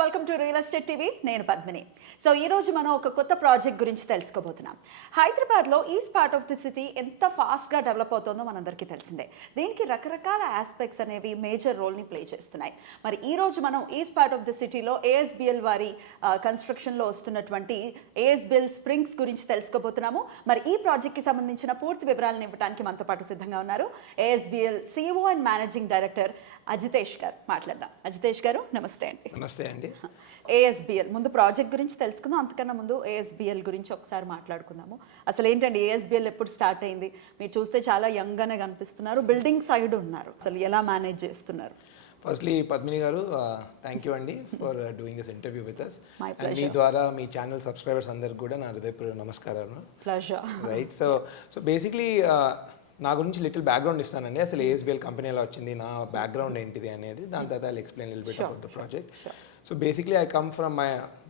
Welcome to Realestate TV. నేను Padmini. So ఈ రోజు మనం ఒక కొత్త ప్రాజెక్ట్ గురించి తెలుసుకోబోతున్నాం. హైదరాబాద్లో east part of the city ఎంత ఫాస్ట్గా డెవలప్ అవుతుందో మనందరికీ తెలిసిందే. దీనికి రకరకాల ఆస్పెక్ట్స్ అనేవి మేజర్ రోల్ని ప్లే చేస్తున్నాయి. మరి ఈ రోజు మనం ఈస్ట్ పార్ట్ ఆఫ్ ది సిటీలో ASBL వారి కన్స్ట్రక్షన్లో వస్తున్నటువంటి ASBL Springs గురించి తెలుసుకోబోతున్నాము. మరి ఈ ప్రాజెక్ట్కి సంబంధించిన పూర్తి వివరాలను ఇవ్వడానికి మనతో పాటు సిద్ధంగా ఉన్నారు ASBL CEO and managing director Ajitesh గారు. మాట్లాడదాం. అజితేష్ గారు నమస్తే అండి. నమస్తే అండి. ASBL ముందు ప్రాజెక్ట్ గురించి తెలుసుకుందాం, అంతకన్నా ముందు ASBL గురించి ఒకసారి మాట్లాడుకుందాము. అసలు ఏంటండి ASBL ఎప్పుడు స్టార్ట్ అయింది? మీరు చూస్తే చాలా యంగ్గానే కనిపిస్తున్నారు, బిల్డింగ్ సైడ్ ఉన్నారు. అసలు ఎలా మేనేజ్ చేస్తున్నారు? ఫస్ట్లీ పద్మిని గారు థ్యాంక్ యూ అండి for doing this interview with us. And మీ ద్వారా మీ ఛానల్ సబ్స్క్రైబర్స్ అందరికి కూడా నా హృదయపూర్వక నమస్కారాలు. రైట్. సో బేసిక్లీ నా గురించి లిటిల్ బ్యాక్గ్రౌండ్ ఇస్తానండి. అసలు ASBL కంపెనీ ఎలా వచ్చింది, నా బ్యాక్గ్రౌండ్ ఏంటిది అనేది, దాని తర్వాత I explain little bit about the project. So basically I come from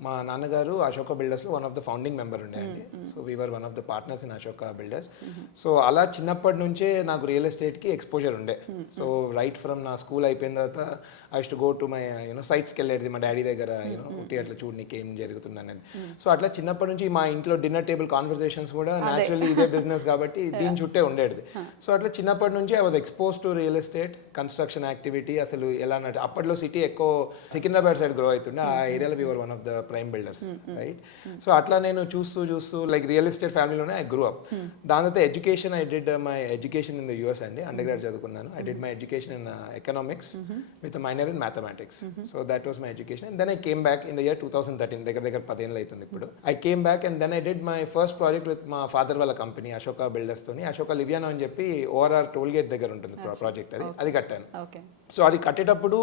మా నాన్నగారు అశోక బిల్డర్స్లో one of the founding member ఉండే అండి. So we are one of the partners in Ashoka builders. So అలా చిన్నప్పటి నుంచే నాకు రియల్ ఎస్టేట్కి ఎక్స్పోజర్ ఉండే. సో రైట్ ఫ్రమ్ నా స్కూల్ అయిపోయిన తర్వాత I to go to my సైట్స్కి వెళ్ళేది మా డాడీ దగ్గర ఉట్టి అట్లా చూడు నీకు ఏం జరుగుతుందని. సో అట్లా చిన్నప్పటి నుంచి మా ఇంట్లో డిన్నర్ టేబుల్ కాన్వర్సేషన్స్ కూడా న్యాచురల్లీ ఇదే బిజినెస్ కాబట్టి దీని చుట్టే ఉండేది. సో అట్లా చిన్నప్పటి నుంచి I was expose to real estate construction activity. అసలు ఎలా అప్పట్లో సిటీ ఎక్కువ సికింద్రాబాద్ సైడ్ గ్రో అవుతుండే. ఆ ఏరియాలో we are one of the prime builders, right. So అట్లా నేను చూస్తూ లైక్ రియల్ ఎస్టేట్ ఫ్యామిలీలోనే ఐ గ్రూ అప్. దాని తర్వాత education I did my education in the US అండి. అండర్ గ్రాడ్ చదువుకున్నాను. I did my education in economics with minor in mathematics. So that was my education. And then I came back in the year 2013, దగ్గర 10 ఏళ్ళు అవుతుంది ఇప్పుడు. I came back and then I did my first project with మా father వాళ్ళ company Ashoka builders తోని. అశోక లివియానో అని చెప్పి ORR toll gate దగ్గర ఉంటుంది ప్రాజెక్ట్. అది కట్టాను. సో అది కట్టేటప్పుడు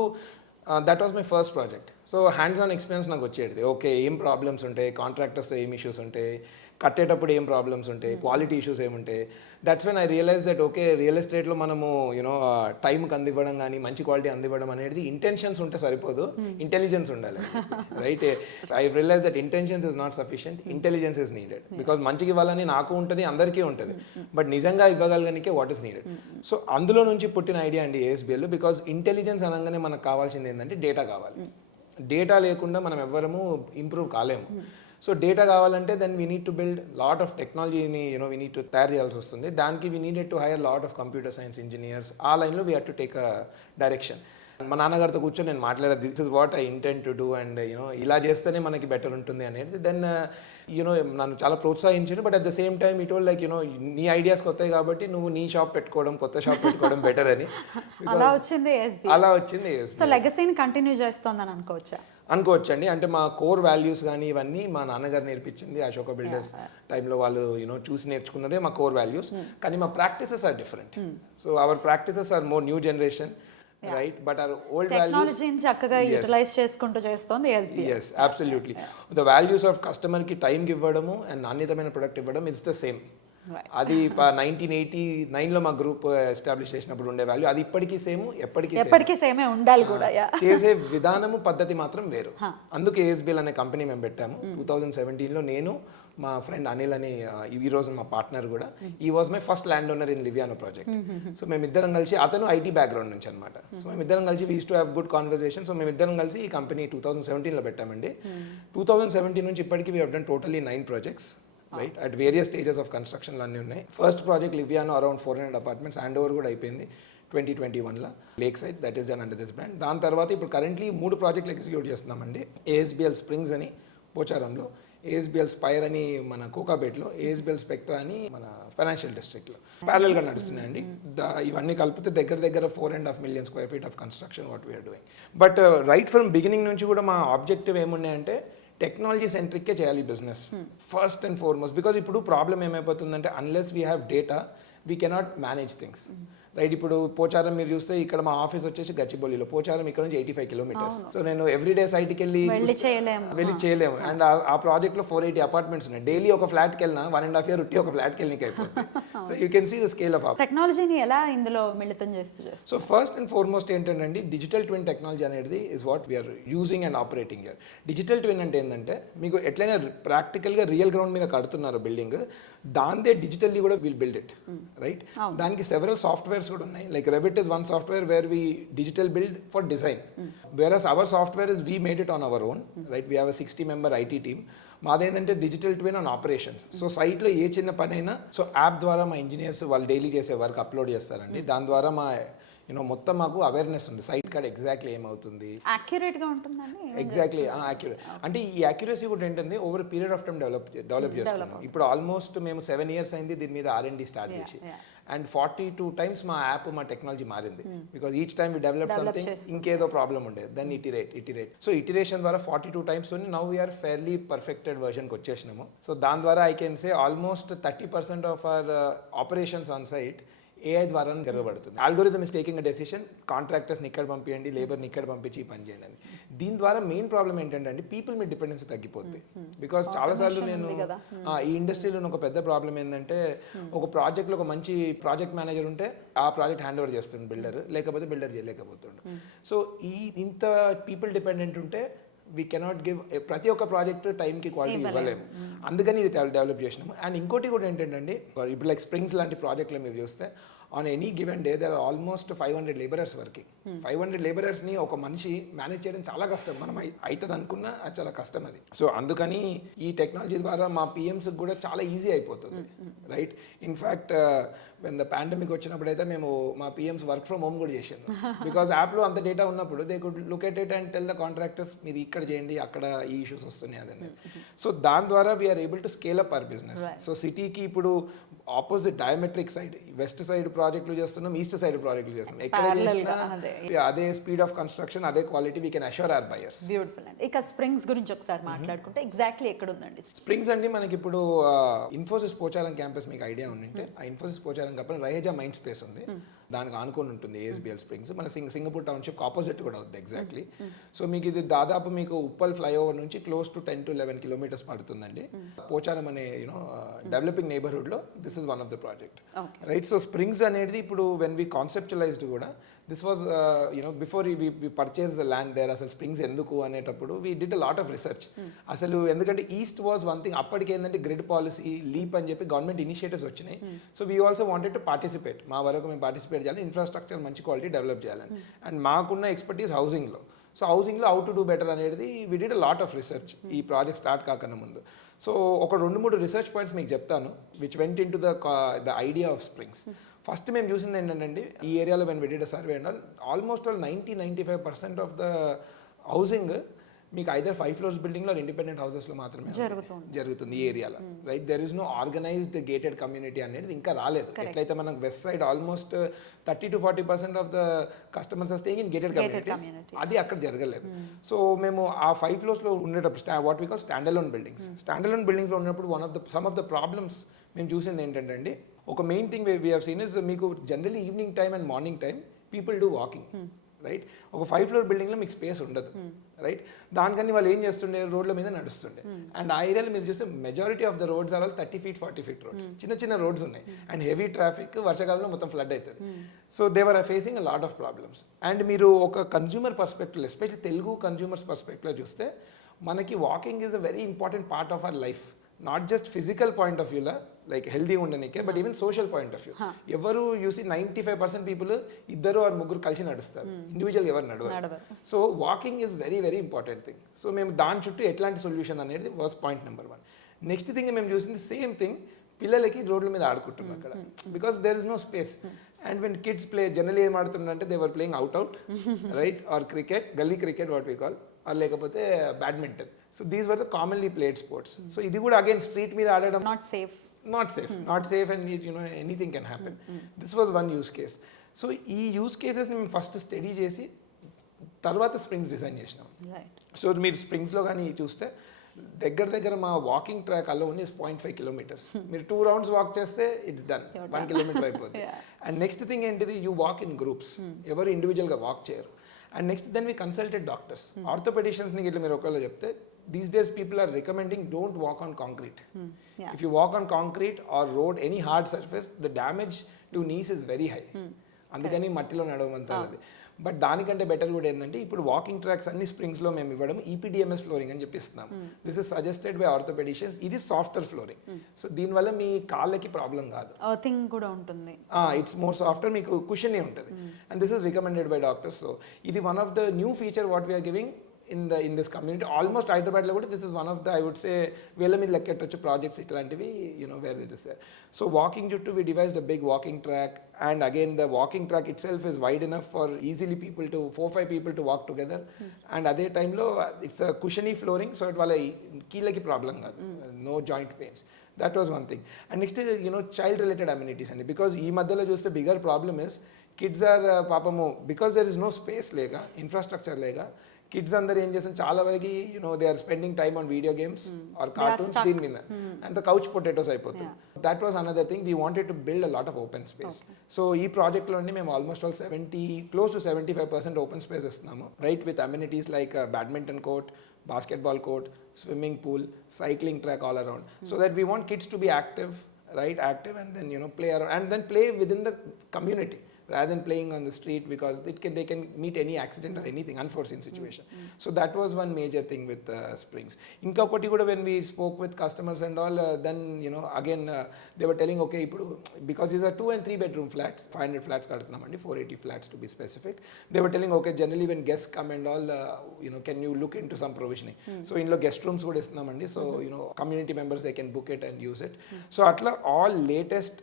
that was my first project. So hands on experience నాకు వచ్చేది. ఓకే, ఏం ప్రాబ్లమ్స్ ఉంటాయి, కాంట్రాక్టర్స్తో ఏం ఇష్యూస్ ఉంటాయి, కట్టేటప్పుడు ఏం ప్రాబ్లమ్స్ ఉంటాయి, క్వాలిటీ ఇష్యూస్ ఏముంటాయి. That's when I realise that okay real ఎస్టేట్లో మనము టైంకి అందివ్వడం కానీ మంచి క్వాలిటీ అందివ్వడం అనేది ఇంటెన్షన్స్ ఉంటే సరిపోదు, ఇంటెలిజెన్స్ ఉండాలి, right. I realise that intentions is not sufficient, intelligence is needed. Because మంచిగా ఇవ్వాలని నాకు ఉంటుంది, అందరికీ ఉంటుంది, బట్ నిజంగా ఇవ్వగలగానికే వాట్ ఇస్ నీడెడ్. సో అందులో నుంచి పుట్టిన ఐడియా అండి ASBL. బికాజ్ ఇంటెలిజెన్స్ అనగానే మనకు కావాల్సింది ఏంటంటే డేటా కావాలి. డేటా లేకుండా మనం ఎవ్వరము ఇంప్రూవ్ కాలేము. సో డేటా కావాలంటే then we need to build lot of టెక్నాలజీని వీ నీడ్ టు తయారు చేయాల్సి వస్తుంది. దానికి we needed to hire lot of computer science engineers. ఆ లైన్లో we had to take a direction. మా నాన్నగారితో కూర్చొని నేను మాట్లాడేది, this is what I intent to do and ఇలా చేస్తేనే మనకి బెటర్ ఉంటుంది అనేది. దెన్ నన్ను చాలా ప్రోత్సహించారు. But at the same time it like నీ ఐడియాస్ కొత్తాయి కాబట్టి నువ్వు నీ షాప్ పెట్టుకోవడం, కొత్త షాప్ పెట్టుకోవడం బెటర్ అని. అలా వచ్చింది ASBL. సో లెగసీని కంటిన్యూ చేస్తోందని అనుకోవచ్చండి. అంటే మా కోర్ వాల్యూస్ కానీ ఇవన్నీ మా నాన్నగారు నేర్పించింది. అశోక బిల్డర్స్ టైంలో వాళ్ళు చూసి నేర్చుకున్నదే మా కోర్ వాల్యూస్. కానీ మా practices are different. So our practices are more new generation, right. But our old values చక్కగా యూటిలైజ్ చేసుకుంటూ చేస్తోంది ASBL. yes absolutely. the values of customer కి టైం ఇవ్వడము అండ్ నాణ్యతమైన ప్రొడక్ట్ ఇవ్వడం ఇస్ ద సేమ్. అది 1989లో మా గ్రూప్ ఎస్టాబ్లిష్ చేసినప్పుడు ఉండే వాల్యూ, అది ఇప్పటికీ సేమ్, ఎప్పటికీ సేమే ఉండాలి కూడా. చేసే విధానము పద్ధతి మాత్రం వేరు. అందుకే ASBL అనే కంపెనీ మేము పెట్టాము 2017లో. నేను మా ఫ్రెండ్ అనిల్ అని ఈ రోజు మా పార్ట్నర్ కూడా, ఈ was my first land owner in Liviano project. So మేమిద్దరం కలిసి, అతను IT బ్యాక్గ్రౌండ్ నుంచి అనమాట. సో మేమిద్దరం కలిసి we used to have good conversation. So మేమిద్దరం కలిసి ఈ కంపెనీ 2017లో పెట్టామండి. 2017 నుంచి ఇప్పటికీ we have done totally 9 projects, right, at various stages of construction అన్నీ ఉన్నాయి. First project Liviano around 400 apartments hand over కూడా అయిపోయింది 2021లో, lake side. That is done under this brand. దాని తర్వాత ఇప్పుడు కరెంట్లీ 3 ప్రాజెక్టులు ఎగ్జిక్యూట్ చేస్తున్నామండి. ASBL Springs అని పోచారంలో, ASBL Spire అని మన కోకాపేట్లో, ASBL Spectra అని మన ఫైనాన్షియల్ డిస్ట్రిక్ట్లో ప్యారల్గా నడుస్తున్నాయండి. ఇవన్నీ కలిపితే దగ్గర 4.5 million square feet of construction what we are doing. But right from beginning నుంచి కూడా మా ఆబ్జెక్టివ్ ఏమున్నాయంటే టెక్నాలజీ సెంట్రిక్కే చేయాలి business first and foremost. Because ఇప్పుడు ప్రాబ్లం ఏమైపోతుందంటే unless we have data we cannot manage things, right. ఇప్పుడు పోచారం మీరు చూస్తే ఇక్కడ మా ఆఫీస్ వచ్చేసి గచ్చిబౌలిలో, పోచారం ఇక్కడ నుంచి 85 kilometers. సో నేను ఎవ్రీడే సైట్కి వెళ్ళి చేయలేము. అండ్ ఆ ప్రాజెక్ట్లో 480 అపార్ట్మెంట్స్ ఉన్నాయి. డైలీ ఒక ఫ్లాట్కి వెళ్ళినా 1.5 year ఉట్టి ఒక ఫ్లాట్కి వెళ్ళి అయిపోతుంది. So you can see the scale of టెక్నాలజీని ఎలా ఇందులో మిళితం చేస్తూ. సో ఫస్ట్ అండ్ ఫార్మోస్ట్ ఏంటంటే డిజిటల్ ట్విన్ టెక్నాలజీ అనేది is what we are using and operating here. Digital twin అంటే ఏంటంటే మీకు ఎట్లయినా ప్రాక్టికల్గా రియల్ గ్రౌండ్ మీద కడుతున్నారు బిల్డింగ్, దాందే డిజిటల్లీ కూడా విల్ బిల్డ్ ఇట్, రైట్. దానికి సెవెరల్ సాఫ్ట్వేర్ సాఫ్ట్వేర్స్ కూడా ఉన్నాయి. Like Revit is one software where we digital build for design, whereas our software is we made it on our own, right. We have 60-member IT team. మాదేంటంటే digital twin on operations. So సైట్లో ఏ చిన్న పని అయినా so app ద్వారా మా engineers వాళ్ళు daily చేసే వర్క్ అప్లోడ్ చేస్తారండి. దాని ద్వారా మా మొత్తం మాకు అవేర్నెస్ ఉంది సైట్ కాడ ఎగ్జాక్ట్లీ ఏమవుతుంది, యాక్యురేట్గా ఉంటుందండి. Exactly accurate. అంటే ఈ యాక్యురసీ కూడా ఏంటంటే over period of time develop చేసుకున్నాం. ఇప్పుడు ఆల్మోస్ట్ మేము 7 years అయింది దీని మీద R&D స్టార్ట్ చేసి. అండ్ 42 times మా యాప్ మా టెక్నాలజీ మారింది. Because each time we develop something, ఇంకేదో ప్రాబ్లం ఉండేది, దాన్ని ఇటరేట్. సో ఇటరేషన్ ద్వారా 42 times now we are fairly perfected వర్షన్కి వచ్చేసినాము. సో దాని ద్వారా I can say almost 30% of our operations on site AI ద్వారా జరగబడుతుంది. Algorithm is taking a decision, కాంట్రాక్టర్స్ని ఇక్కడ పంపించండి, లేబర్ని ఇక్కడ పంపించి పని చేయండి అని. దీని ద్వారా మెయిన్ ప్రాబ్లం ఏంటంటే అండి, పీపుల్ మీద డిపెండెన్సీ తగ్గిపోద్ది. బికాస్ చాలాసార్లు నేను ఈ ఇండస్ట్రీలో ఒక పెద్ద ప్రాబ్లం ఏంటంటే, ఒక ప్రాజెక్ట్లో ఒక మంచి ప్రాజెక్ట్ మేనేజర్ ఉంటే ఆ ప్రాజెక్ట్ హ్యాండ్ ఓవర్ చేస్తుంది బిల్డర్, లేకపోతే బిల్డర్ చేయలేకపోతుండు. సో ఇంత పీపుల్ డిపెండెంట్ ఉంటే వీ కెనాట్ గివ్ ప్రతి ఒక్క ప్రాజెక్ట్ టైంకి క్వాలిటీ ఇవ్వలేము. అందుకని ఇది డెవలప్ చేసినాము. అండ్ ఇంకోటి కూడా ఏంటంటే, ఇప్పుడు లైక్ స్ప్రింగ్స్ లాంటి ప్రాజెక్టులు మీరు చూస్తే on any given day there are almost 500 laborers working. 500 laborersని ఒక మనిషి మేనేజ్ చేయడం చాలా కష్టం. మనం అవుతుంది అనుకున్నా అది చాలా కష్టం అది. సో అందుకని ఈ టెక్నాలజీ ద్వారా మా PMస్కి కూడా చాలా ఈజీ అయిపోతుంది, right. In fact when the pandemic వచ్చినప్పుడు అయితే మేము మా PMs వర్క్ ఫ్రమ్ హోమ్ కూడా చేసాము. బికాజ్ యాప్లో అంత డేటా ఉన్నప్పుడు they could look at it and tell the contractors మీరు ఇక్కడ చేయండి, అక్కడ ఈ ఇష్యూస్ వస్తున్నాయి అదని. సో దాని ద్వారా we are able to scale up our business. So సిటీకి ఇప్పుడు opposite diametric side, west side ప్రాజెక్టులు చేస్తున్నాం, ఈస్ట్ సైడ్ ప్రాజెక్టులు చేస్తున్నాం. ఎక్కడ చేసినా అదే స్పీడ్ ఆఫ్ కన్స్ట్రక్షన్, అదే quality we can assure our buyers. Beautiful అండి. ఇక స్ప్రింగ్స్ గురించి ఒకసారి మాట్లాడుకుంటే ఎగ్జాక్ట్లీ ఎక్కడ ఉందండి స్ప్రింగ్స్? అండి మనకి ఇప్పుడు ఇన్ఫోసిస్ పోచారం క్యాంపస్ మీకు ఐడియా ఉండింటే, ఆ Infosys Pocharam company Raheja mind space ఉంది, దానికి ఆనుకొని ఉంటుంది ASBL స్ప్రింగ్స్. మన సింగపూర్ టౌన్షిప్ ఆపోజిట్ కూడా అవుతుంది ఎగ్జాక్ట్లీ. సో మీకు ఇది దాదాపు మీకు ఉప్పల్ ఫ్లైఓవర్ నుంచి క్లోజ్ టు 10 to 11 kilometers పడుతుందండి. పోచారం అనే డెవలపింగ్ నేబర్హుడ్లో this is one of the project, right. So springs అనేది ఇప్పుడు వెన్ వీ కాన్సెప్చువలైజ్డ్ కూడా this was before we purchase the land there, అసలు స్ప్రింగ్స్ ఎందుకు అనేటప్పుడు we did a lot of research. అసలు ఎందుకంటే ఈస్ట్ వాజ్ వన్ థింగ్, అప్పటికి ఏంటంటే గ్రిడ్ పాలసీ, లీప్ అని చెప్పి గవర్నమెంట్ ఇనిషియేటివ్స్ వచ్చినాయి. So we also wanted to participate, మా వరకు మేము పార్టిసిపేట్ చేయాలి, ఇన్ఫ్రాస్ట్రక్చర్ మంచి క్వాలిటీ డెవలప్ చేయాలని. అండ్ మాకున్న ఎక్స్పర్టీస్ హౌసింగ్లో. సో హౌసింగ్లో హౌ టు డూ బెటర్ అనేది we did a lot of research ఈ ప్రాజెక్ట్ స్టార్ట్ కాకన్నా ముందు. సో ఒక 2-3 రీసెర్చ్ పాయింట్స్ మీకు చెప్తాను which went into the idea of springs. First మేము చూసింది ఏంటంటే, ఈ ఏరియాలో when we did a survey and almost 90-95% of the housing మీకు ఐదర్ 5 floors బిల్డింగ్లో ఇండిపెండెంట్ హౌసెస్లో మాత్రమే జరుగుతుంది ఈ ఏరియాలో, right. There is no organised gated community అనేది ఇంకా రాలేదు. ఎట్లయితే మనకు west side almost 30-40% of the customers staying in gated communities, అది అక్కడ జరగలేదు. సో మేము ఆ 5 floors ఉండేటప్పుడు వాట్ వీ కాల్ స్టాండలోన్ బిల్డింగ్స్లో ఉన్నప్పుడు సమ్ ఆఫ్ ద ప్రాబ్లమ్స్ మేము చూసింది ఏంటంటే అండి, ఒక main thing we have seen is మీకు generally evening time and morning time people do walking, right. ఒక 5 floor బిల్డింగ్లో మీకు స్పేస్ ఉండదు, రైట్. దానికని వాళ్ళు ఏం చేస్తుండే, రోడ్ల మీద నడుస్తుండే. అండ్ ఆ ఏరియాలో మీరు చూస్తే majority of the roads are 30 feet 40 feet roads, చిన్న రోడ్స్ ఉన్నాయి. అండ్ హెవీ ట్రాఫిక్, వర్షాకాలంలో మొత్తం ఫ్లడ్ అవుతుంది. So they were facing a lot of problems. And మీరు ఒక consumer perspective, especially Telugu consumers పర్స్పెక్టివ్లో చూస్తే మనకి walking is a very important part of our life. Not just physical point of వ్యూలో like healthy ఉండనికే, but even social point of view. ఎవరు చూసి 95% people 2 or 3 కలిసి నడుస్తారు, ఇండివిజువల్గా ఎవరు నడవరు. So walking is very very important thing. So మేము దాని చుట్టూ ఎట్లాంటి సొల్యూషన్ అనేది was point number 1. Next thing మేము చూసింది సేమ్ థింగ్, పిల్లలకి రోడ్ల మీద ఆడుకుంటున్నాం అక్కడ, because there is no space. And when kids play, generally ఏం ఆడుతుందంటే they were playing out right, or cricket, gully cricket what we call, or లేకపోతే badminton. So these were the commonly played sports. So ఇది కూడా again street మీద ఆడడం not safe and anything can happen. This was one use case. So ఈ use కేసెస్ని మేము first study చేసి తర్వాత springs design చేసినాం. సో మీరు స్ప్రింగ్స్లో కానీ చూస్తే దగ్గర మా వాకింగ్ ట్రాక్ అలా ఉంది 0.5 kilometers. మీరు 2 rounds వాక్ చేస్తే ఇట్స్ డన్, 1 kilometer అయిపోతుంది. అండ్ నెక్స్ట్ థింగ్ ఏంటిది, యూ వాక్ ఇన్ గ్రూప్స్, ఎవరు ఇండివిజువల్గా వాక్ చేయరు. And next then we consulted doctors, ఆర్థోపెడిషియన్స్ని ఇట్లా మీరు ఒకవేళ చెప్తే, these days people are recommending don't walk on concrete. If you walk on concrete or road, any hard surface, the damage to knees is very high. అందుకని మట్టిలో నడవమంటారు అది. But దానికంటే better కూడా ఏంటంటే ఇప్పుడు వాకింగ్ ట్రాక్స్ అన్ని స్ప్రింగ్స్లో మేము ఇవ్వడం ఈపీడిఎంఎస్ ఫ్లోరింగ్ అని చెప్పిస్తున్నాం. This is suggested by orthopaedicians. ఇది సాఫ్టర్ ఫ్లోరింగ్. సో దీనివల్ల మీ కాళ్ళకి ప్రాబ్లం కాదు, థింగ్ కూడా ఉంటుంది. ఇట్స్ మోర్ సాఫ్టర్, మీకు కుషనే ఉంటుంది. And this is recommended by doctors. So ఇది one of the new feature what we are giving in this community. Almost Hyderabad lo, this is one of the, I would say, vela మీద లెక్కెట్టొచ్చు projects itlantivi, where it is there. So walking juttu, we devised a big walking track, and again the walking track itself is wide enough for easily 4-5 people to walk together. And అదే టైంలో it's a cushiony flooring, so it వాళ్ళ కీళ్ళకి problem కాదు, no joint pains. That was one thing. And next is, child related amenities అండి, because ఈ మధ్యలో చూస్తే bigger problem is kids are పాపము, because there is no space లేగా, infrastructure లేగా, kids అందరు ఏం చేస్తారు చాలా వరకు they are spending time on video games or cartoons దీని మీద, అండ్ ద కౌచ్ పొటాటోస్ అయిపోతుంది. That was another thing, we wanted to build a lot of open space. So ఈ ప్రాజెక్ట్లోని మేము ఆల్మోస్ట్ ఆల్ 75% ఓపెన్ స్పేస్ ఇస్తున్నాము, right, with amenities like badminton court, basketball court, swimming pool, cycling track all around, so that we want kids to be active, and then play around, and then play within the community rather than playing on the street, because they can meet any accident or anything, unforeseen situation. So that was one major thing with Springs. Inkokoti kuda, when we spoke with customers and all, then again they were telling, okay, because these are 2 and 3 bedroom flats, 500 flats kadutunnamandi, 480 flats to be specific. They were telling, okay, generally when guests come and all, can you look into some provisioning? So inlo guest rooms kuda istunamandi, so community members, they can book it and use it. So atla all latest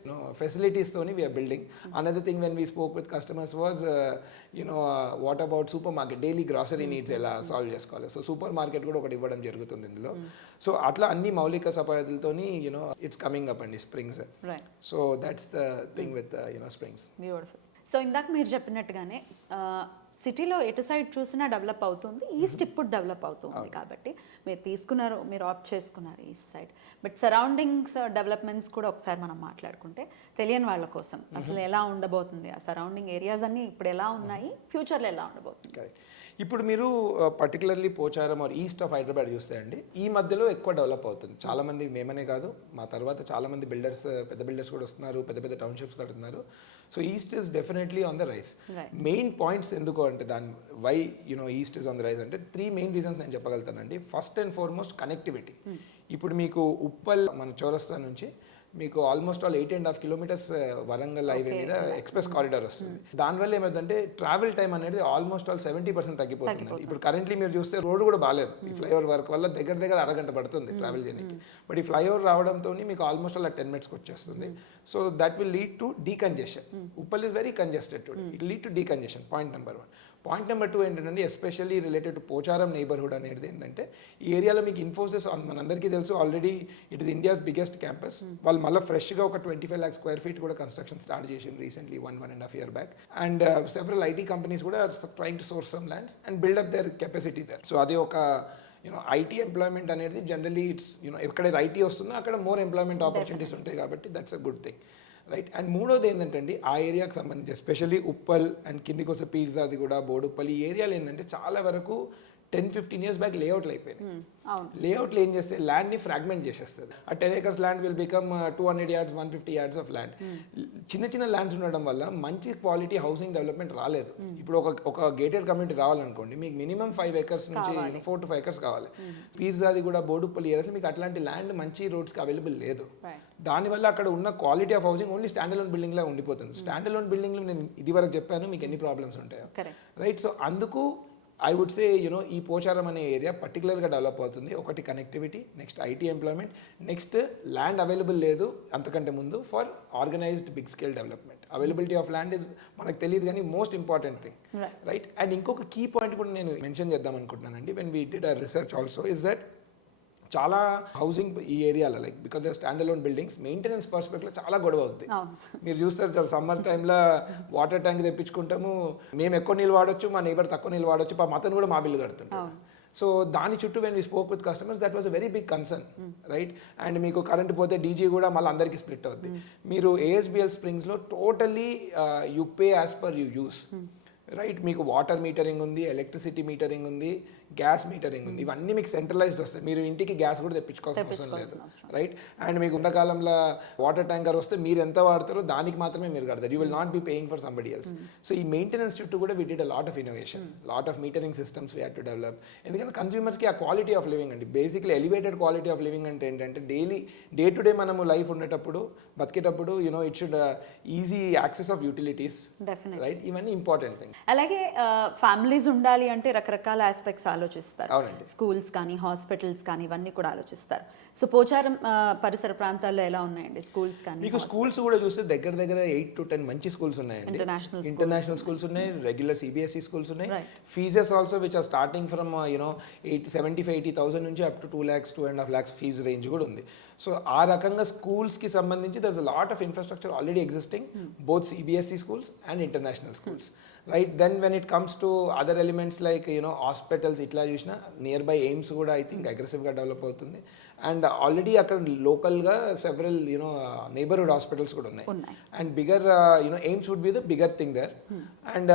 facilities thoni we are building. Another thing when we spoke with customers was what about supermarket, daily grocery needs ela solve chesukovali. So supermarket kuda okati ivvadam jarugutundi indulo. So atla anni maulika sapayatultoni it's coming up and Springs, right? So that's the thing with Springs. Beautiful. So ఇందాక మీరు చెప్పినట్టుగానే సిటీలో ఎటు side చూసినా develop అవుతుంది, east ఇప్పుడు develop అవుతుంది, కాబట్టి మీరు ఆప్ట్ చేసుకున్నారు east side. But surroundings developments కూడా ఒకసారి మనం మాట్లాడుకుంటే తెలియని వాళ్ళ కోసం అసలు ఎలా ఉండబోతుంది, ఆ సరౌండింగ్ ఏరియాస్ అన్నీ ఇప్పుడు ఎలా ఉన్నాయి, ఫ్యూచర్లో ఎలా ఉండబోతుంది. ఇప్పుడు మీరు particularly Pocharam or east of Hyderabad చూస్తే అండి, ఈ మధ్యలో ఎక్కువ డెవలప్ అవుతుంది. చాలామంది, మేమనే కాదు, మా తర్వాత చాలామంది బిల్డర్స్, పెద్ద బిల్డర్స్ కూడా వస్తున్నారు, పెద్ద టౌన్షిప్స్ కడుతున్నారు. So east is definitely on the rise. Main points ఎందుకు అంటే దాని why east is on the rise అంటే 3 మెయిన్ రీజన్స్ నేను చెప్పగలుగుతానండి. First and foremost connectivity. ఇప్పుడు మీకు ఉప్పల్ మన చౌరస్తా నుంచి మీకు almost all 8.5 kilometers Warangal highway మీద ఎక్స్ప్రెస్ కారిడార్ వస్తుంది. దానివల్ల ఏమైందంటే ట్రావెల్ టైం అనేది ఆల్మోస్ట్ ఆల్ 70% తగ్గిపోతుంది. ఇప్పుడు కరెంట్లీ మీరు చూస్తే రోడ్ కూడా బాగాలేదు, ఈ ఫ్లైఓవర్ వర్క్ వల్ల దగ్గర అరగంట పడుతుంది ట్రావెల్ చేయడానికి. బట్ ఈ ఫ్లైఓవర్ రావడంతో మీకు ఆల్మోస్ట్ ఆల్ 10 minutes వచ్చేస్తుంది. So that will lead to decongestion. Uppal is very congested today, it lead to decongestion. Point number 1. Point number 2 ఏంటంటే, especially related to Pocharam neighbourhood అనేది ఏంటంటే, ఈ ఏరియాలో మీకు ఇన్ఫోసిస్, మనందరికీ తెలుసు already, it is India's biggest campus. వాళ్ళు మళ్ళీ ఫ్రెష్గా ఒక 25 lakh square feet కూడా కన్స్ట్రక్షన్ స్టార్ట్ చేసింది recently, 1.5 year back. And several IT companies కూడా trying to source some lands and build up their capacity there. So అది ఒక ఐటీ ఎంప్లాయ్మెంట్ అనేది జనరలీ ఇట్స్ ఎక్కడైతే ఐటీ వస్తుందో అక్కడ మోర్ ఎంప్లాయ్మెంట్ ఆపర్చునిటీస్ ఉంటాయి, కాబట్టి that's a good thing, right. And మూడోది ఏంటంటే, ఆ ఏరియాకి సంబంధించి ఎస్పెషల్లీ ఉప్పల్ అండ్ కిందికి వస్తే పీర్జాది కూడా, బోడుప్పల్, ఈ ఏరియాలో ఏంటంటే చాలా వరకు 10-15 years బ్యాక్ లేఅవుట్లు అయిపోయినాయి. లేఅవుట్లు ఏం చేస్తే ల్యాండ్ని ఫ్రాగ్మెంట్ చేసేస్తుంది. ఆ 10 acres land will become 200 yards, 150 yards of land. చిన్న ల్యాండ్స్ ఉండడం వల్ల మంచి క్వాలిటీ హౌసింగ్ డెవలప్మెంట్ రాలేదు. ఇప్పుడు ఒక గేటెడ్ కమ్యూనిటీ రావాలనుకోండి, మీకు మినిమం 5 acres నుంచి 4 to 5 acres కావాలి. పీర్జాది కూడా, బోడుప్పల్ ఏరియాస్ మీకు అట్లాంటి ల్యాండ్ మంచి రోడ్స్కి అవైలబుల్ లేదు. దానివల్ల అక్కడ ఉన్న quality of housing only stand alone building లా ఉండిపోతుంది. స్టాండ్ అలోన్ బిల్డింగ్లో నేను ఇది వరకు చెప్పాను మీకు ఎన్ని ప్రాబ్లమ్స్ ఉంటాయో, రైట్. సో అందుకు ఐ వుడ్ సే ఈ పోచారం అనే ఏరియా పర్టికులర్గా డెవలప్ అవుతుంది. ఒకటి connectivity, next IT employment, next land available లేదు అంతకంటే ముందు for organised big scale development. Availability of land is మనకు తెలియదు కానీ most important thing, right. And ఇంకొక కీ పాయింట్ కూడా నేను మెన్షన్ చేద్దాం అనుకుంటున్నానండి. When we did our research also is that చాలా హౌసింగ్ ఈ ఏరియాలో, like because the stand alone buildings maintenance పర్స్పెక్ట్లో చాలా గొడవ అవుతుంది. మీరు చూస్తారు సమ్మర్ టైంలో వాటర్ ట్యాంక్ తెప్పించుకుంటాము, మేము ఎక్కువ నీళ్ళు వాడచ్చు, మా నైబర్ తక్కువ నీళ్ళు వాడచ్చు, అతను కూడా మా బిల్లు కడుతుంటాం. సో దాని చుట్టూ when we spoke with customers, that was a very big concern, right. And మీకు కరెంట్ పోతే డీజీ కూడా మళ్ళీ అందరికీ స్ప్లిట్ అవుతుంది. మీరు ASBL స్ప్రింగ్స్లో totally you pay as per you use, right. మీకు వాటర్ మీటరింగ్ ఉంది, ఎలక్ట్రిసిటీ మీటరింగ్ ఉంది, గ్యాస్ మీటరింగ్ ఉంది, ఇవన్నీ మీకు సెంట్రలైజ్డ్ వస్తాయి. మీరు ఇంటికి గ్యాస్ కూడా తెప్పించుకోవాల్సిన అవసరం లేదు, రైట్? అండ్ మీకు ఉండకాలంలో వాటర్ ట్యాంకర్ వస్తే మీరు ఎంత వాడతారో దానికి మాత్రమే మీరు కడతారు. You will not be paying for somebody else. So ఈ మెయింటెనెన్స్ చుట్టూ కూడా we did a lot of innovation, lot of metering systems we had to develop. ఎందుకంటే కన్స్యూమర్స్కి ఆ క్వాలిటీ ఆఫ్ లివింగ్ అండి, basically elevated quality of living అంటే ఏంటంటే day to day మనము లైఫ్ ఉండేటప్పుడు బతికేటప్పుడు it should easy access of utilities, right? ఇవన్నీ ఇంపార్టెంట్ థింగ్. అలాగే ఫ్యామిలీస్ ఉండాలి అంటే రకరకాల ఆస్పెక్ట్స్ ఆలోచిస్తారు. అవునండి. స్కూల్స్ కానీ హాస్పిటల్స్ కానీ ఇవన్నీ కూడా ఆలోచిస్తారు. సో పోచారం పరిసర ప్రాంతాల్లో ఎలా ఉన్నాయండి స్కూల్స్ కానీ? మీకు స్కూల్స్ కూడా చూస్తే దగ్గర దగ్గర 8 to 10 మంచి స్కూల్స్ ఉన్నాయండి. ఇంటర్నేషనల్ స్కూల్స్ ఉన్నాయి, రెగ్యులర్ సిబిఎస్ఈ స్కూల్స్ ఉన్నాయి. Fees also which are starting from 75,000 నుంచి up to 2 lakhs 2.5 lakhs fee range కూడా ఉంది. సో ఆ రకంగా స్కూల్స్కి సంబంధించి there is a lot of infrastructure already existing, both CBSE schools and international schools, right? Then when it comes to other elements like hospitals, ఇట్లా చూసినా nearby AIIMS కూడా I think అగ్రెసివ్గా డెవలప్ అవుతుంది. అండ్ ఆల్రెడీ అక్కడ లోకల్గా several neighbourhood hospitals కూడా ఉన్నాయి. And bigger AIIMS would be the bigger thing there. And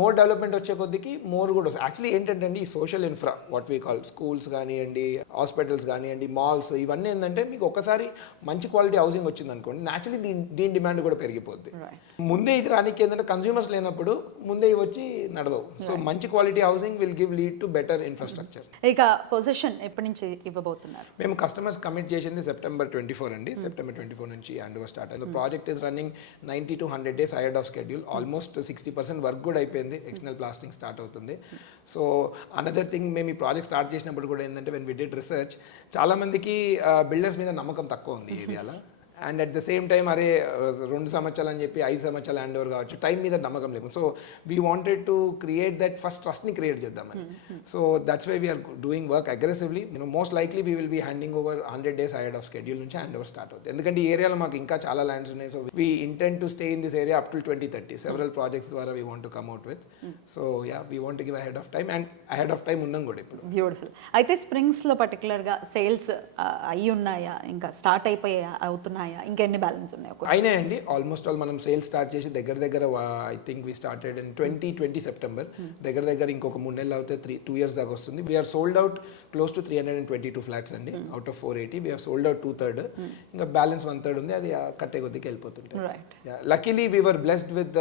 more development వచ్చే కొద్దికి మోర్ కూడా వస్తుంది. యాక్చువల్లీ ఏంటంటే అండి, ఈ social infra what we call schools కానివ్వండి, హాస్పిటల్స్ కానివ్వండి, మాల్స్, ఇవన్నీ ఏంటంటే మీకు ఒకసారి మంచి క్వాలిటీ హౌసింగ్ వచ్చింది అనుకోండి, న్యాచురలీ దీని డిమాండ్ కూడా పెరిగిపోద్ది. ముందే ఇది రానికి ఏంటంటే కన్స్యూమర్స్ లేనప్పుడు ముందే ఇవి వచ్చి నడవవు. సో మంచి quality housing will give lead to better infrastructure. ఇక పొజిషన్ ఎప్పటి నుంచి ఇవ్వబోతున్నారు? మేము కస్టమర్స్ కమిట్ చేసింది September 24 అండి. September 24 నుంచి హ్యాండ్ ఓవర్ స్టార్ట్ అయింది. Project is running 90 to 100 days ahead of schedule. Almost 60% work కూడా అయిపోయింది. ఎక్స్టర్నల్ ప్లాస్టింగ్ స్టార్ట్ అవుతుంది. సో అనదర్ థింగ్, మేము ఈ ప్రాజెక్ట్ స్టార్ట్ చేసినప్పుడు కూడా ఏంటంటే వెన్ వి డిడ్ రీసెర్చ్, చాలా మందికి బిల్డర్స్ మీద నమ్మకం తక్కువ ఉంది ఈ ఏరియాలో. And at the same time అరే 2 సంవత్సరాలు అని చెప్పి 5 సంవత్సరాలు హ్యాండ్ ఓవర్ కావచ్చు, టైం మీద నమ్మకం లేదు. So we wanted to create that first ట్రస్ట్ని క్రియేట్ చేద్దామని. So that's why we are doing work aggressively. Most likely we will be handing over 100 days ahead of schedule నుంచి హ్యాండ్ ఓవర్ స్టార్ట్ అవుతుంది. ఎందుకంటే ఈ ఏరియాలో మాకు ఇంకా చాలా ల్యాండ్స్ ఉన్నాయి. So we intend to stay in this area up to 2030. Several projects ద్వారా we want to come out with. So yeah, we want to give ahead of time, and ahead of time ఉన్నాం కూడా ఇప్పుడు. Beautiful. అయితే స్ప్రింగ్స్లో పర్టికులర్గా sales అయ్యి ఉన్నాయా, ఇంకా start అవుతున్నాయా, ఇంకెన్ని బ్యాలెన్స్ అయినాయండి? ఆల్మోస్ట్ ఆల్ మనం సేల్స్ స్టార్ట్ చేసి దగ్గర I think we started in 2020 September. దగ్గర ఇంకొక 3 నెలలు అవుతే 2 years దాకా వస్తుంది. We are sold out close to 322 flats అండి. Out of 480 we are sold out 2/3. ఇంకా బ్యాలెన్స్ 1/3 ఉంది, అది కట్టే కొద్దికి వెళ్ళిపోతుంటాయి. Luckily we were blessed with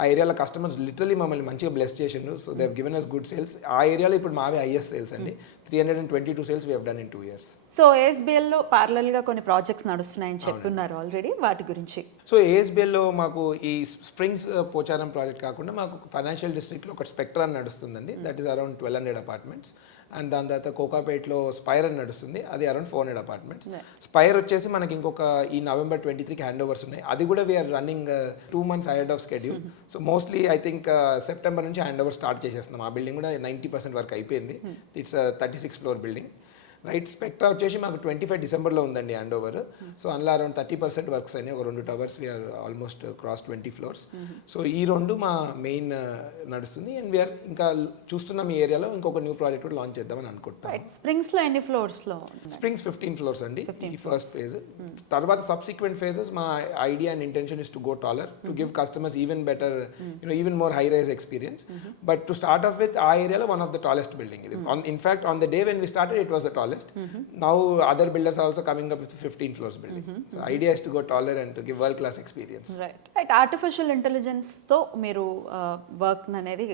ఆ ఏరియాలో కస్టమర్స్ లిటరలీ మమ్మల్ని మంచిగా బ్లెస్ చేసిండ్రు. So they have given us good sales. ఆ ఏరియాలో ఇప్పుడు మావే హైయెస్ట్ సేల్స్ అండి. 322 sales we have done in 2 years. So ASBLలో ప్యారలల్గా కొన్ని ప్రాజెక్ట్స్ నడుస్తున్నాయని చెప్తున్నారు ఆల్రెడీ, వాటి గురించి. సో ASBLలో మాకు ఈ స్ప్రింగ్స్ పోచారం ప్రాజెక్ట్ కాకుండా మాకు ఫైనాన్షియల్ డిస్ట్రిక్ట్లో ఒక స్పెక్ట్రా నడుస్తుందండి. That is around 1200 apartments. And దాని తర్వాత కోకాపేట్లో స్పైర్ అని నడుస్తుంది, అది అరౌండ్ 400 అపార్ట్మెంట్స్. స్పైర్ వచ్చేసి మనకి ఇంకొక ఈ November 23కి హ్యాండ్ ఓవర్స్ ఉన్నాయి. అది కూడా we are running 2 months ahead of schedule. So mostly I think September నుంచి హ్యాండ్ ఓవర్ స్టార్ట్ చేసేస్తున్నాం. ఆ బిల్డింగ్ కూడా 90% వర్క్ అయిపోయింది. It's 36 floor building, right? Spectra వచ్చేసి మాకు 25 Decemberలో ఉందండి హ్యాండ్ ఓవర్. సో అందులో అరౌండ్ 30% వర్క్స్ అయినాయి. ఒక 2 towers we are almost cross 20 floors. So ఈ 2 మా మెయిన్ నడుస్తుంది. అండ్ వీఆర్ ఇంకా చూస్తున్నాం ఈ ఏరియాలో ఇంకొక న్యూ ప్రాజెక్ట్ కూడా లాంచ్ చేద్దామని అనుకుంటున్నాం. స్ప్రింగ్స్లో ఎన్ని ఫ్లోర్స్లో? స్ప్రింగ్స్ 15 floors అండి ఈ ఫస్ట్ ఫేజ్. తర్వాత సబ్సిక్వెంట్ ఫేజెస్ మా idea and intention is to go taller, to give customers even better even more high rise experience. But to start off with ఆ ఏరియాలో one of the tallest building ఇది. In fact on the day when we started it was the tallest. Now other builders are also coming up with 15 floors building. So idea is to go taller and to give world class experience. Right. Artificial intelligence తో మీరు work అనేది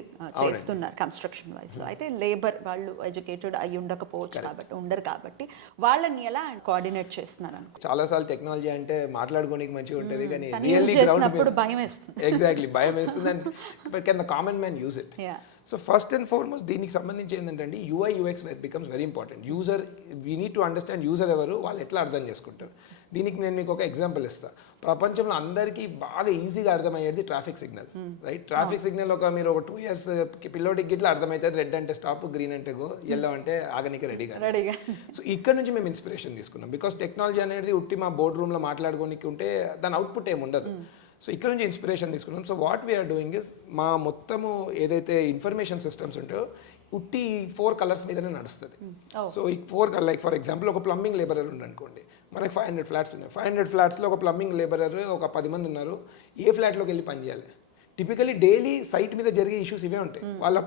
చేస్తున్నారు construction wise లో. అయితే labour వాళ్ళు educated అయి ఉండరు కాబట్టి వాళ్ళని ఎలా కోఆర్డినేట్ చేస్తున్నారు? చాలా సార్లు టెక్నాలజీ అంటే మాట్లాడుకోనికి మంచిగా ఉంటుంది, కానీ రియల్లీ గ్రౌండ్ భయం వేస్తుంది. ఎగ్జాక్ట్లీ భయం వేస్తుంది. And but can the common man use it? So first and foremost దీనికి సంబంధించి ఏంటంటే UI UX becomes very important. User, we need to understand user ఎవరు, వాళ్ళు ఎట్లా అర్థం చేసుకుంటారు. దీనికి నేను మీకు ఒక ఎగ్జాంపుల్ ఇస్తాను. ప్రపంచంలో అందరికీ బాగా ఈజీగా అర్థమయ్యేది traffic signal, right? Traffic signal మీరు ఒక 2 years పిల్లోడికి గిట్లా అర్థమవుతుంది. రెడ్ అంటే స్టాప్, గ్రీన్ అంటే గో, ఎల్లో అంటే ఆగనికి రెడీగా. సో ఇక్కడ నుంచి మేము ఇన్స్పిరేషన్ తీసుకున్నాం. బికాస్ టెక్నాలజీ అనేది ఉట్టి మా బోర్డ్ రూమ్లో మాట్లాడుకోనికి ఉంటే దాని అవుట్పుట్ ఏమి ఉండదు. సో ఇక్కడ నుంచి ఇన్స్పిరేషన్ తీసుకున్నాం. So what we are doing is, మా మొత్తము ఏదైతే ఇన్ఫర్మేషన్ సిస్టమ్స్ ఉంటాయో ఉట్టి 4 colors మీదనే నడుస్తుంది. సో ఈ 4 లైక్ ఫర్ ఎగ్జాంపుల్ ఒక ప్లంబింగ్ లేబరర్ ఉందనుకోండి, మనకి 500 ఫ్లాట్స్ ఉన్నాయి. 500 ఫ్లాట్స్లో ఒక ప్లంబింగ్ లేబరర్ ఒక 10 మంది ఉన్నారు. ఏ ఫ్లాట్లోకి వెళ్ళి పని చేయాలి? టిపికలీ డైలీ సైట్ మీద జరిగే ఇష్యూస్ ఇవే ఉంటాయి.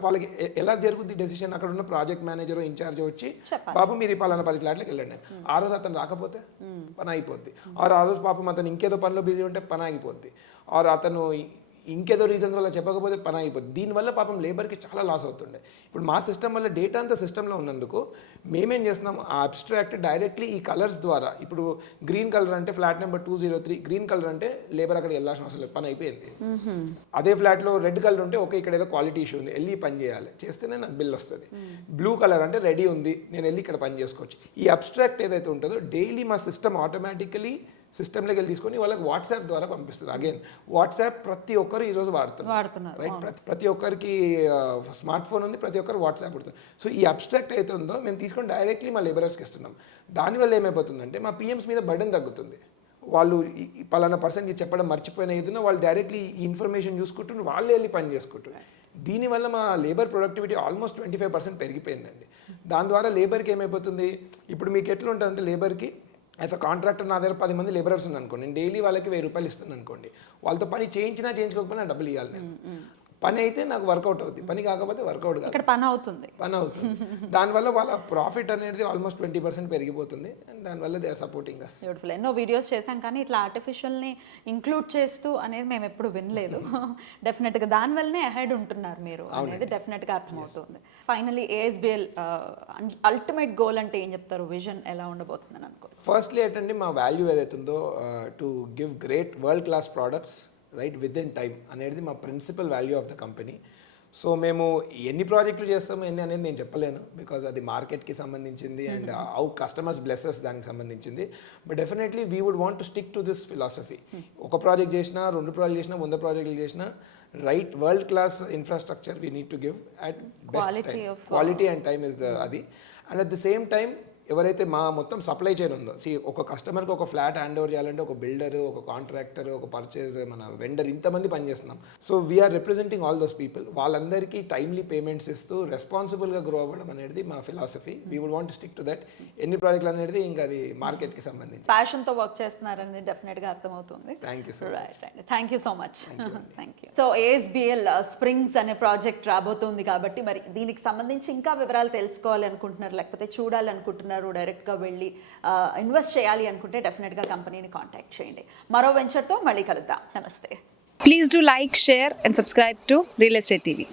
వాళ్ళకి ఎలా జరుగుద్ది డెసిషన్, అక్కడ ఉన్న ప్రాజెక్ట్ మేనేజర్ ఇన్ఛార్జ్ వచ్చి పాపం మీరు ఈ పలానా 10 ఫ్లాట్లకు వెళ్ళండి, ఆ రోజు అతను రాకపోతే పని అయిపోద్ది, ఆర్ ఆ రోజు పాపం అతను ఇంకేదో పనిలో బిజీ ఉంటే పని ఆగిపోద్ది, ఆర్ అతను ఇంకేదో రీజన్స్ వల్ల చెప్పకపోతే పని అయిపోద్ది. దీనివల్ల పాపం లేబర్కి చాలా లాస్ అవుతుండే. ఇప్పుడు మా సిస్టమ్ వల్ల డేటా అంతా సిస్టంలో ఉన్నందుకు మేమేం చేస్తున్నాం, ఆ అబ్స్ట్రాక్ట్ డైరెక్ట్లీ ఈ కలర్స్ ద్వారా, ఇప్పుడు గ్రీన్ కలర్ అంటే ఫ్లాట్ నెంబర్ 203 గ్రీన్ కలర్ అంటే లేబర్ అక్కడ వెళ్ళాల్సిన అవసరం లేదు, పని అయిపోయింది. అదే ఫ్లాట్లో రెడ్ కలర్ ఉంటే ఓకే ఇక్కడ ఏదో క్వాలిటీ ఇష్యూ ఉంది, వెళ్ళి పని చేయాలి, చేస్తేనే నాకు బిల్ వస్తుంది. బ్లూ కలర్ అంటే రెడీ ఉంది, నేను వెళ్ళి ఇక్కడ పని చేసుకోవచ్చు. ఈ అబ్స్ట్రాక్ట్ ఏదైతే ఉంటుందో డైలీ మా సిస్టమ్ ఆటోమేటికలీ సిస్టమ్లోకి వెళ్ళి తీసుకొని వాళ్ళకి వాట్సాప్ ద్వారా పంపిస్తుంది. అగైన్ వాట్సాప్ ప్రతి ఒక్కరు ఈరోజు వాడుతున్నారు, రైట్? ప్రతి ఒక్కరికి స్మార్ట్ ఫోన్ ఉంది, ప్రతి ఒక్కరు వాట్సాప్ పడుతుంది. సో ఈ అబ్స్ట్రాక్ట్ అయితే ఉందో మేము తీసుకొని డైరెక్ట్లీ మా లేబరర్స్కి ఇస్తున్నాం. దానివల్ల ఏమైపోతుందంటే మా పిఎంస్ మీద బర్డెన్ తగ్గుతుంది. వాళ్ళు పలానా పర్సన్కి చెప్పడం మర్చిపోయిన ఏదైనా వాళ్ళు డైరెక్ట్లీ ఈ ఇన్ఫర్మేషన్ చూసుకుంటూ వాళ్ళే వెళ్ళి పని చేసుకుంటారు. దీనివల్ల మా లేబర్ ప్రొడక్టివిటీ ఆల్మోస్ట్ 25% పెరిగిపోయిందండి. దాని ద్వారా లేబర్కి ఏమైపోతుంది, ఇప్పుడు మీకు ఎట్లా ఉంటుందంటే లేబర్కి యాజ్ అ కాంట్రాక్టర్ నా దగ్గర 10 మంది లేబరర్స్ ఉంది అనుకోండి, నేను డైలీ వాళ్ళకి 1000 రూపాయలు ఇస్తున్నాను అనుకోండి, వాళ్ళతో పని చేయించుకోకపోయినా డబ్బులు ఇవ్వాలి నేను. పని అయితే నాకు వర్కౌట్ అవుతుంది, పని కాకపోతే వర్కౌట్ కాదు, ఇక్కడ పని అవుతుంది. దానివల్ల వాళ్ళ ప్రాఫిట్ అనేది ఆల్మోస్ట్ 20% పెరిగిపోతుంది. అండ్ దానివల్ల they are supporting us. Beautiful. ఎన్నో వీడియోస్ చేశాం కానీ ఇట్లా ఆర్టిఫిషియల్ని ఇంక్లూడ్ చేస్తూ అనేది మేము ఎప్పుడు వినలేదు. డెఫినెట్గా దానివల్లనే అహెడ్ ఉంటున్నారు మీరు అనేది డెఫినెట్గా అర్థమవుతుంది. ఫైనలీ ASBL అల్టిమేట్ గోల్ అంటే ఏం చెప్తారు, విజన్ ఎలా ఉండబోతుందని అనుకో? ఫస్ట్లీ ఏంటంటే మా వాల్యూ ఏదైతే ఉందో to give great world class products right with in time అనేది మా principal value of the company. So మేము ఎన్ని ప్రాజెక్టులు చేస్తామో ఎన్ని అనేది నేను చెప్పలేను, బికాజ్ అది మార్కెట్కి సంబంధించింది అండ్ హౌ కస్టమర్స్ బ్లెస్సెస్ దానికి సంబంధించింది. But definitely we would want to stick to this philosophy. ఒక ప్రాజెక్ట్ చేసినా, 2 ప్రాజెక్ట్ చేసినా, 100 ప్రాజెక్టులు చేసినా, right world class infrastructure we need to give at best time. Quality and time is అది. And at the same time ఎవరైతే మా మొత్తం supply chain ఉందో, ఒక కస్టమర్కి ఒక ఫ్లాట్ హ్యాండ్ ఓవర్ చేయాలంటే ఒక బిల్డర్, ఒక కాంట్రాక్టర్, ఒక పర్చేజ్, మన వెండర్, ఇంతమంది పనిచేస్తున్నాం. So we are representing all those people. వాళ్ళందరికీ టైమ్లీ పేమెంట్స్ ఇస్తూ రెస్పాన్సిబుల్గా గ్రో అవ్వడం అనేది మా philosophy. We would want stick to that. ఎన్ని ప్రాజెక్టులు అనేది ఇంకా అది మార్కెట్కి సంబంధించి ప్యాషన్తో వర్క్ చేస్తున్నారని డెఫినెట్గా అర్థమవుతుంది. Thank you so much. Thank you so much. Thank you. So ASBL springs అనే ప్రాజెక్ట్ రాబోతుంది కాబట్టి మరి దీనికి సంబంధించి ఇంకా వివరాలు తెలుసుకోవాలి అనుకుంటున్నారు, లేకపోతే చూడాలనుకుంటున్నారు, డైరెక్ట్గా వెళ్ళి ఇన్వెస్ట్ చేయాలి అనుకుంటే డెఫినెట్గా కంపెనీని కాంటాక్ట్ చేయండి. మరో వెంచర్తో మళ్ళీ కలుద్దాం. నమస్తే. Please do like, share and subscribe to Realestate TV.